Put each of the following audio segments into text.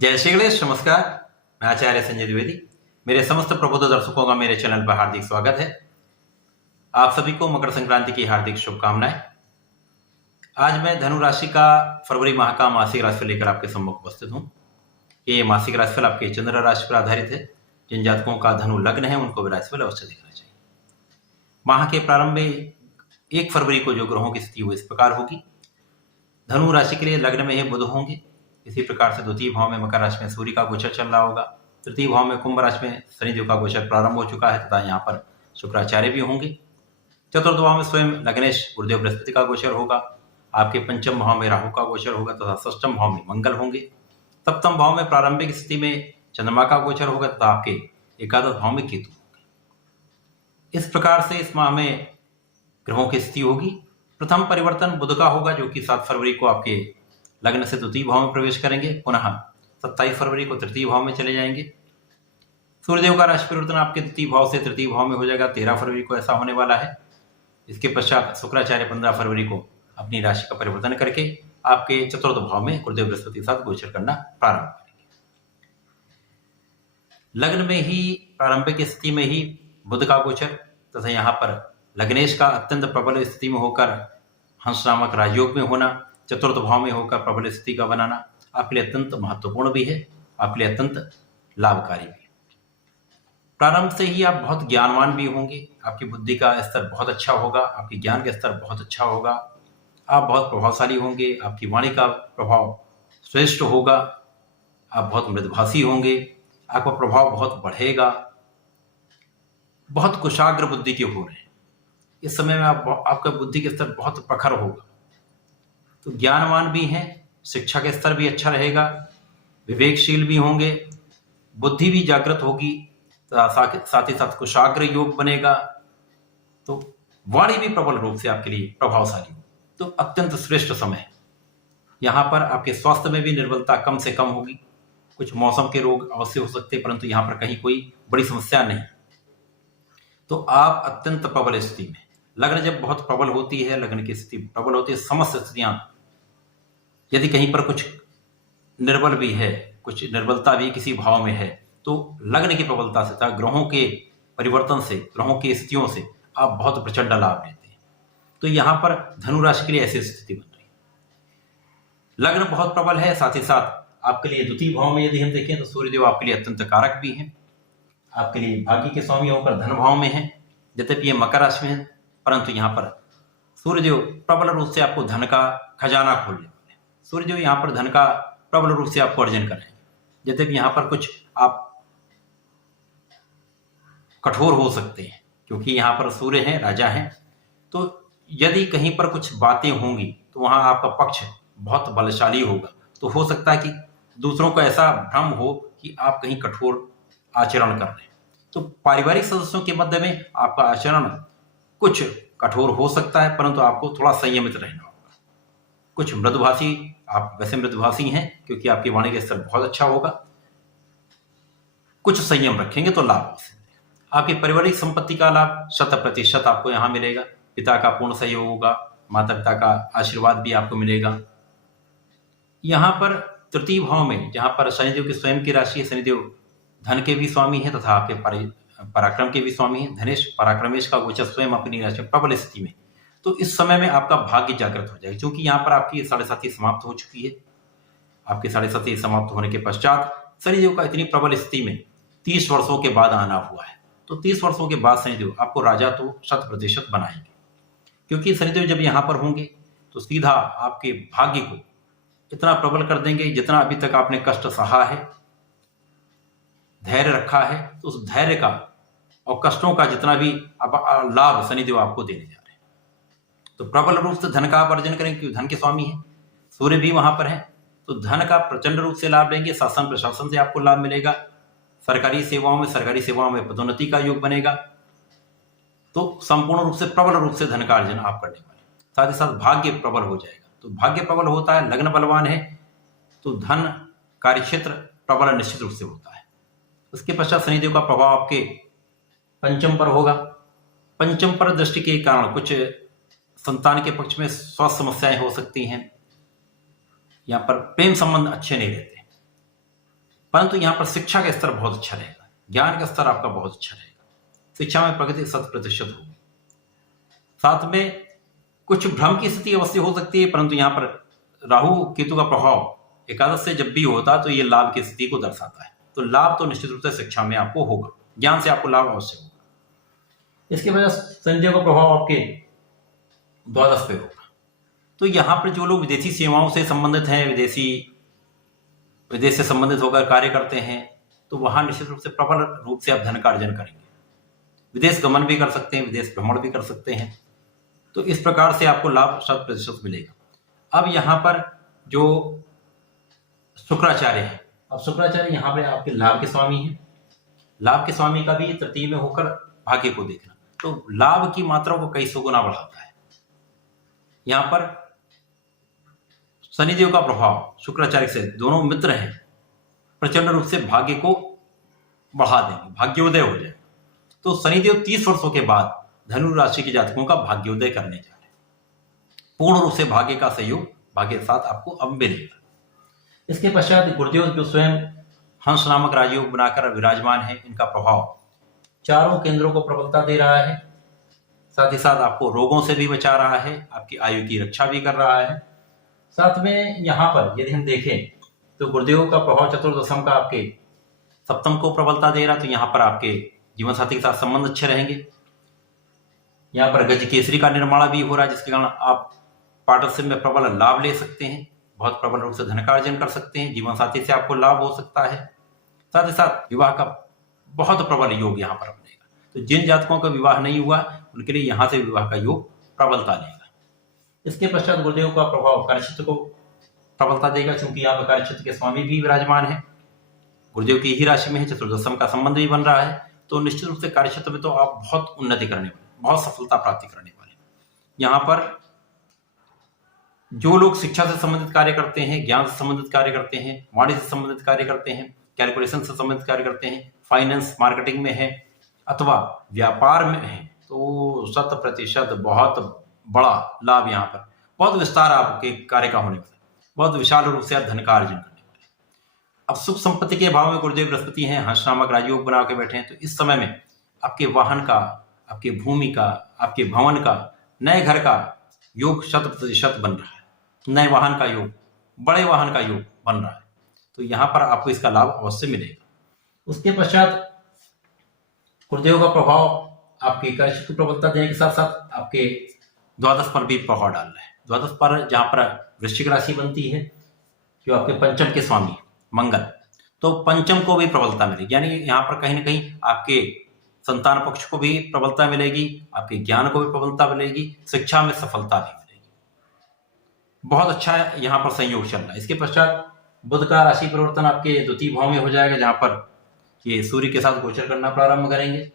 जय श्री गणेश। नमस्कार, मैं आचार्य संजय द्विवेदी। मेरे समस्त प्रबुद्ध दर्शकों का मेरे चैनल पर हार्दिक स्वागत है। आप सभी को मकर संक्रांति की हार्दिक शुभकामनाएं। आज मैं धनु राशि का फरवरी माह का मासिक राशिफल लेकर आपके सम्मुख उपस्थित हूं। ये मासिक राशिफल आपके चंद्र राशि पर आधारित है। जिन जातकों का धनु लग्न है उनको भी राशिफल अवश्य देखना चाहिए। माह के प्रारंभ में 1 फरवरी को जो ग्रहों की स्थिति वो इस प्रकार होगी। धनु राशि के लिए लग्न में ही बुध होंगे। इसी प्रकार से द्वितीय भाव में मकर राशि में सूर्य का गोचर चल रहा होगा। तृतीय भाव में कुंभ राशि में शनिदेव का गोचर प्रारंभ हो चुका है तथा यहाँ पर शुक्राचार्य भी होंगे। चतुर्थ भाव में स्वयं लग्नेश गुरुदेव बृहस्पति का गोचर होगा। आपके पंचम भाव में राहु का गोचर होगा तथा षष्ठम भाव में मंगल होंगे। सप्तम भाव में प्रारंभिक स्थिति में चंद्रमा का गोचर होगा तथा आपके एकादश भाव में केतु होंगे। इस प्रकार से इस माह में ग्रहों की स्थिति होगी। प्रथम परिवर्तन बुध का होगा जो कि 7 फरवरी को आपके लग्न से द्वितीय भाव में प्रवेश करेंगे। पुनः 27 फरवरी को तृतीय भाव में चले जाएंगे। सूर्यदेव का राशि परिवर्तन आपके द्वितीय भाव से तृतीय भाव में हो जाएगा। 13 फरवरी को ऐसा होने वाला है। इसके पश्चात शुक्राचार्य 15 फरवरी को अपनी राशि का परिवर्तन करके आपके चतुर्थ भाव में गुरुदेव बृहस्पति के साथ गोचर करना प्रारंभ करेंगे। लग्न में ही प्रारंभिक स्थिति में ही बुध का गोचर तथा यहाँ पर लग्नेश का अत्यंत प्रबल स्थिति में होकर हंस नामक राजयोग में होना, चतुर्थ भाव में होकर प्रबल स्थिति का बनाना आपके लिए अत्यंत महत्वपूर्ण भी है, आपके लिए अत्यंत लाभकारी भी है। प्रारंभ से ही आप बहुत ज्ञानवान भी होंगे। आपकी बुद्धि का स्तर बहुत अच्छा होगा, आपकी ज्ञान का स्तर बहुत अच्छा होगा। आप बहुत प्रभावशाली होंगे, आपकी वाणी का प्रभाव श्रेष्ठ होगा। आप बहुत मृदभाषी होंगे, आपका प्रभाव बहुत बढ़ेगा। बहुत कुशाग्र बुद्धि के हो रहे हैं इस समय में आपका बुद्धि का स्तर बहुत प्रखर होगा। तो ज्ञानवान भी हैं, शिक्षा का स्तर भी अच्छा रहेगा, विवेकशील भी होंगे, बुद्धि भी जागृत होगी, साथ ही साथ कुशाग्र योग बनेगा। तो वाणी भी प्रबल रूप से आपके लिए प्रभावशाली हो। तो अत्यंत श्रेष्ठ समय है। यहाँ पर आपके स्वास्थ्य में भी निर्बलता कम से कम होगी। कुछ मौसम के रोग अवश्य हो सकते हैं परंतु यहाँ पर कहीं कोई बड़ी समस्या नहीं। तो आप अत्यंत प्रबल स्थिति में, लग्न जब बहुत प्रबल होती है, लग्न की स्थिति प्रबल होती है, समस्त स्थितियां यदि कहीं पर कुछ निर्बल भी है, कुछ निर्बलता भी किसी भाव में है तो लग्न की प्रबलता से, ग्रहों के परिवर्तन से, ग्रहों की स्थितियों से आप बहुत प्रचंड लाभ लेते हैं। तो यहां पर धनु राशि के लिए ऐसी स्थिति बन रही है। लग्न बहुत प्रबल है, साथ ही साथ आपके लिए द्वितीय भाव में यदि हम देखें तो सूर्यदेव आपके लिए अत्यंत कारक भी हैं। आपके लिए भाग्य के स्वामी होकर धन भाव में है। यद्यपि ये मकर राशि में है परंतु यहाँ पर सूर्यदेव प्रबल रूप से आपको धन का खजाना खोलने वाले हैं। सूर्यदेव यहाँ पर धन का प्रबल रूप से आपको अर्जन करेंगे। यद्यपि यहाँ पर कुछ आप कठोर हो सकते हैं क्योंकि यहाँ पर सूर्य हैं, राजा हैं। तो यदि कहीं पर कुछ बातें होंगी तो वहां आपका पक्ष बहुत बलशाली होगा। तो हो सकता है कि दूसरों को ऐसा भ्रम हो कि आप कहीं कठोर आचरण कर रहे हैं। तो पारिवारिक सदस्यों के मध्य में आपका आचरण कुछ कठोर हो सकता है परंतु आपको थोड़ा संयमित रहना होगा। कुछ मृदुभाषी, आप वैसे मृदुभाषी हैं क्योंकि आपकी वाणी का स्तर बहुत अच्छा होगा। कुछ संयम रखेंगे तो लाभ हो सकता है। आपकी पारिवारिक संपत्ति का लाभ 100% आपको यहाँ मिलेगा। पिता का पूर्ण सहयोग होगा, माता पिता का आशीर्वाद भी आपको मिलेगा। यहाँ पर तृतीय भाव में जहाँ पर शनिदेव की स्वयं की राशि है, शनिदेव धन के भी स्वामी है तथा आपके पराक्रम के भी स्वामी है। धनेश पराक्रमेश का गोचर स्वयं अपनी राशि में प्रबल स्थिति में। तो इस समय में आपका भाग्य जागृत हो जाएगा क्योंकि यहाँ पर आपकी 7.5 समाप्त हो चुकी है। आपकी 7.5 समाप्त होने के पश्चात शनिदेव का इतनी प्रबल स्थिति में 30 वर्षों के बाद आना हुआ है। तो 30 वर्षों के बाद शनिदेव आपको राजा तो 100% बनाएंगे क्योंकि शनिदेव जब यहाँ पर होंगे तो सीधा आपके भाग्य को इतना प्रबल कर देंगे। जितना अभी तक आपने कष्ट सहा है, धैर्य रखा है, तो उस धैर्य का और कष्टों का जितना भी लाभ शनिदेव आपको देने जा रहे हैं। तो प्रबल रूप से धन का आप अर्जन करेंगे क्योंकि धन के स्वामी है, सूर्य भी वहां पर है। तो धन का प्रचंड रूप से लाभ लेंगे। शासन प्रशासन से आपको लाभ मिलेगा। सरकारी सेवाओं में पदोन्नति का योग बनेगा। तो संपूर्ण रूप से प्रबल रूप से धन का अर्जन आप करने वाले। साथ ही साथ भाग्य प्रबल हो जाएगा। तो भाग्य प्रबल होता है, लग्न बलवान है तो धन कार्यक्षेत्र प्रबल निश्चित रूप से होता है। उसके पश्चात शनिदेव का प्रभाव आपके पंचम पर होगा। पंचम पर दृष्टि के कारण कुछ संतान के पक्ष में स्वास्थ्य समस्याएं हो सकती हैं। यहाँ पर प्रेम संबंध अच्छे नहीं रहते। परंतु यहाँ पर शिक्षा का स्तर बहुत अच्छा रहेगा, ज्ञान का स्तर आपका बहुत अच्छा रहेगा, शिक्षा में प्रगति 100% होगी। साथ में कुछ भ्रम की स्थिति अवश्य हो सकती है, परंतु यहाँ पर राहु केतु का प्रभाव एकादश से जब भी होता तो ये लाभ की स्थिति को दर्शाता है। तो लाभ तो निश्चित रूप से शिक्षा में आपको होगा, ज्ञान से आपको लाभ अवश्य होगा। इसके बाद शनिदेव का प्रभाव आपके द्वादश पे होगा। तो यहाँ पर जो लोग विदेशी सेवाओं से संबंधित हैं, विदेश से संबंधित होकर कार्य करते हैं, तो वहां निश्चित रूप से प्रबल रूप से आप धन का अर्जन करेंगे। विदेश गमन भी कर सकते हैं, विदेश भ्रमण भी कर सकते हैं। तो इस प्रकार से आपको लाभ 100% मिलेगा। अब यहाँ पर जो शुक्राचार्य है, अब शुक्राचार्य यहाँ पे आपके लाभ के स्वामी हैं। लाभ के स्वामी का भी तृतीय में होकर भाग्य को देखना, तो लाभ की मात्रा को कई सौ गुना बढ़ाता है। यहाँ पर शनिदेव का प्रभाव शुक्राचार्य से, दोनों मित्र हैं, प्रचंड रूप से भाग्य को बढ़ा देंगे, भाग्योदय हो जाए। तो शनिदेव 30 वर्षों के बाद धनु राशि के जातकों का भाग्योदय करने जा रहे हैं। पूर्ण रूप से भाग्य का सहयोग, भाग्य के साथ आपको अब मिलेगा। इसके पश्चात गुरुदेव जो स्वयं हंस नामक राजयोग बनाकर विराजमान है, इनका प्रभाव चारों केंद्रों को प्रबलता दे रहा है, साथ ही साथ आपको रोगों से भी बचा रहा है, आपकी आयु की रक्षा भी कर रहा है। साथ में यहाँ पर यदि हम देखें तो गुरुदेव का प्रभाव चतुर्दशम का आपके सप्तम को प्रबलता दे रहा है। तो यहाँ पर आपके जीवन साथी के साथ संबंध अच्छे रहेंगे। यहाँ पर गज केसरी का निर्माण भी हो रहा है, जिसके कारण आप पार्टनरशिप में प्रबल लाभ ले सकते हैं, बहुत प्रबल रूप से धन का अर्जन कर सकते हैं, जीवन साथी से आपको लाभ हो सकता है। साथ ही साथ विवाह का बहुत प्रबल योग यहाँ पर बनेगा। तो जिन जातकों का विवाह नहीं हुआ उनके लिए यहाँ से विवाह का योग प्रबलता लेगा। इसके पश्चात गुरुदेव का प्रभाव कार्यक्षेत्र को प्रबलता देगा, क्योंकि यहाँ पर कार्यक्षेत्र के स्वामी भी विराजमान है, गुरुदेव की ही राशि में है, चतुर्दशम का संबंध भी बन रहा है। तो निश्चित रूप से कार्यक्षेत्र में तो आप बहुत उन्नति करने वाले, बहुत सफलता प्राप्ति करने वाले। यहाँ पर जो लोग शिक्षा से संबंधित कार्य करते हैं, ज्ञान से संबंधित कार्य करते हैं, वाणिज्य से संबंधित कार्य करते हैं, कैलकुलेशन से संबंधित कार्य करते हैं, फाइनेंस मार्केटिंग में है अथवा व्यापार में है, तो 100% बहुत बड़ा लाभ, यहाँ पर बहुत विस्तार आपके कार्य का होने वाला है, बहुत विशाल रूप से आप धन का अर्जन करने वाले। अब सुख संपत्ति के भाव में गुरुदेव बृहस्पति हैं, हंस नामक राजयोग बना के बैठे हैं। तो इस समय में आपके वाहन का, आपके भूमि का, आपके भवन का, नए घर का योग 100% बन रहा है, नए वाहन का योग, बड़े वाहन का योग बन रहा है। तो यहाँ पर आपको इसका लाभ अवश्य मिलेगा। उसके पश्चात गुरुदेव का प्रभाव आपके कार्यक्षेत्र की प्रबलता देने के साथ साथ आपके द्वादश पर भी प्रभाव डाल रहा है। द्वादश पर जहाँ पर वृश्चिक राशि बनती है, जो आपके पंचम के स्वामी मंगल, तो पंचम को भी प्रबलता मिलेगी। यानी यहाँ पर कहीं ना कहीं आपके संतान पक्ष को भी प्रबलता मिलेगी, आपके ज्ञान को भी प्रबलता मिलेगी, शिक्षा में सफलता भी मिलेगी। बहुत अच्छा यहाँ पर संयोग चल रहा है। इसके पश्चात बुध का राशि परिवर्तन आपके द्वितीय भाव में हो जाएगा, जहां पर ये सूर्य के साथ गोचर करना प्रारंभ करेंगे।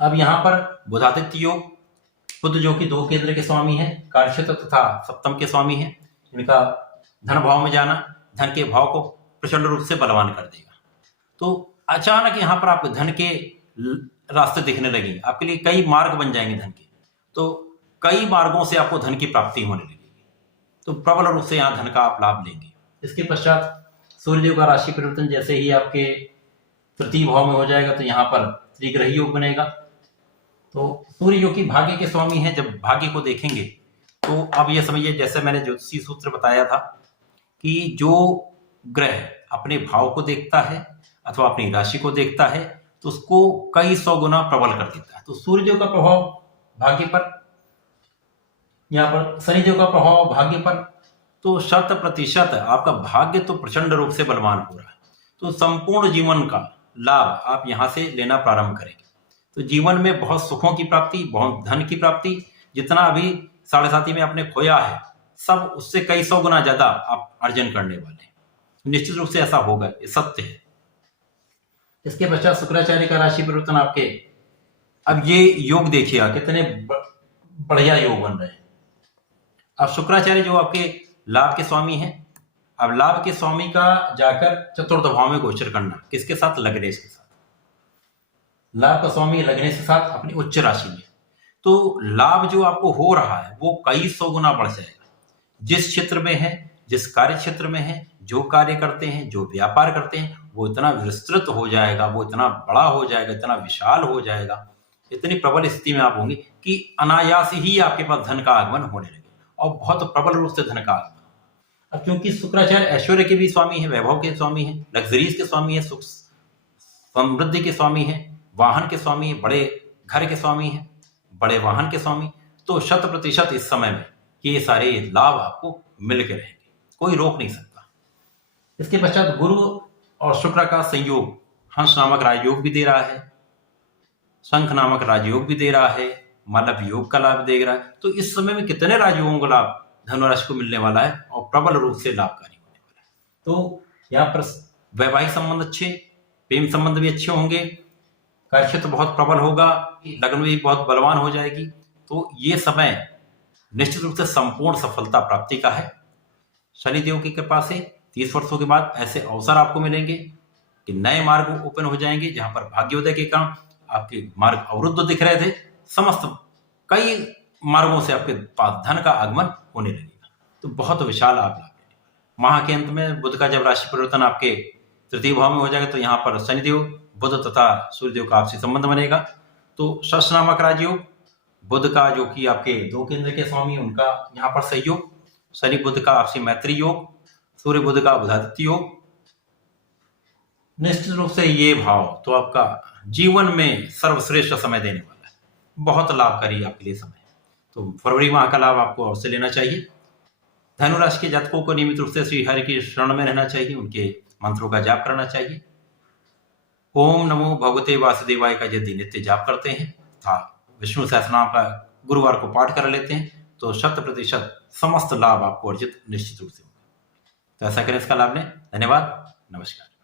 अब यहाँ पर बुधादित्य योग, बुध जो कि 2 केंद्र के स्वामी हैं, कार्यक्षेत्र तथा सप्तम के स्वामी हैं, इनका धन भाव में जाना धन के भाव को प्रचंड रूप से बलवान कर देगा। तो अचानक यहाँ पर आपको धन के रास्ते दिखने लगेंगे, आपके लिए कई मार्ग बन जाएंगे धन के। तो कई मार्गों से आपको धन की प्राप्ति होने लगेगी, तो प्रबल रूप से यहाँ धन का आप लाभ लेंगे। इसके पश्चात सूर्यदेव का राशि परिवर्तन जैसे ही आपके तृतीय भाव में हो जाएगा, तो यहाँ पर त्रिग्रही योग बनेगा। तो सूर्य जो कि भाग्य के स्वामी हैं, जब भाग्य को देखेंगे तो अब ये समझिए, जैसे मैंने ज्योतिषी सूत्र बताया था कि जो ग्रह अपने भाव को देखता है अथवा अपनी राशि को देखता है तो उसको कई 100 गुना प्रबल कर देता है। तो सूर्यदेव का प्रभाव भाग्य पर, यहाँ पर शनिदेव का प्रभाव भाग्य पर, तो 100% आपका भाग्य तो प्रचंड रूप से बलवान हो रहा है। तो संपूर्ण जीवन का लाभ आप यहाँ से लेना प्रारंभ करेंगे। तो जीवन में बहुत सुखों की प्राप्ति, बहुत धन की प्राप्ति, जितना अभी 7.5 में आपने खोया है, सब उससे कई 100 गुना ज्यादा आप अर्जन करने वाले हैं। निश्चित रूप से ऐसा होगा, ये सत्य है। इसके पश्चात शुक्राचार्य का राशि परिवर्तन आपके, अब ये योग देखिएगा कितने बढ़िया योग बन रहे हैं। अब शुक्राचार्य जो आपके लाभ के स्वामी हैं, अब लाभ के स्वामी का जाकर चतुर्थ भाव में गोचर करना, किसके साथ? लग्नेश के साथ। लाभ का स्वामी लग्नेश के साथ अपनी उच्च राशि में, तो लाभ जो आपको हो रहा है वो कई 100 गुना बढ़ जाएगा। जिस क्षेत्र में है, जिस कार्य क्षेत्र में है, जो कार्य करते हैं, जो व्यापार करते हैं, वो इतना विस्तृत हो जाएगा, वो इतना बड़ा हो जाएगा, इतना विशाल हो जाएगा, इतनी प्रबल स्थिति में आप होंगे कि अनायास ही आपके पास धन का आगमन होने लगे और बहुत प्रबल रूप से धन का आगमन। अब क्योंकि शुक्राचार्य ऐश्वर्य के भी स्वामी है, वैभव के स्वामी है, लग्जरीज के स्वामी है, सुख समृद्धि के स्वामी है, वाहन के स्वामी है, बड़े घर के स्वामी है, बड़े वाहन के स्वामी, तो 100% इस समय में ये सारे लाभ आपको मिल के रहेंगे, कोई रोक नहीं सकता। इसके पश्चात गुरु और शुक्र का संयोग हंस नामक राजयोग भी दे रहा है, शंख नामक राजयोग भी दे रहा है, मालव योग का लाभ दे रहा है। तो इस समय में कितने राजयोगों का लाभ धनुराशि को मिलने वाला है और प्रबल रूप से लाभकारी होने वाला है। तो यहाँ पर वैवाहिक संबंध अच्छे, प्रेम संबंध भी अच्छे होंगे, कार्यक्षेत्र बहुत प्रबल होगा, लगन भी बहुत बलवान हो जाएगी। तो ये समय निश्चित रूप से संपूर्ण सफलता प्राप्ति का है। शनिदेव की कृपा से 30 वर्षों के बाद ऐसे अवसर आपको मिलेंगे कि नए मार्ग ओपन हो जाएंगे, जहां पर भाग्योदय के कारण आपके मार्ग अवरुद्ध दिख रहे थे, समस्त कई मार्गों से आपके पास धन का आगमन होने लगेगा। तो बहुत विशाल आप लाभ। माह के अंत में बुध का जब राशि परिवर्तन आपके तृतीय भाव में हो जाएगा, तो यहाँ पर शनिदेव, बुध तथा सूर्यदेव का आपसी संबंध बनेगा। तो शश नामक राजयोग, बुध का जो कि आपके 2 केंद्र के स्वामी, उनका यहाँ पर सहयोग, शनि बुध का आपसी मैत्री योग, सूर्य बुध का बुधादित्य योग, निश्चित रूप से ये भाव तो आपका जीवन में सर्वश्रेष्ठ समय देने वाला है, बहुत लाभकारी आपके लिए समय। तो फरवरी माह का लाभ आपको अवश्य लेना चाहिए। धनुराशि के जातकों को नियमित रूप से श्री हरि की शरण में रहना चाहिए, उनके मंत्रों का जाप करना चाहिए। ओम नमो भगवते वासुदेवाय का यदि नित्य जाप करते हैं तथा विष्णु सहस्रनाम का गुरुवार को पाठ कर लेते हैं, तो 100% समस्त लाभ आपको अर्जित निश्चित रूप से होगा। तो ऐसा करें, इसका लाभ लें। धन्यवाद, नमस्कार।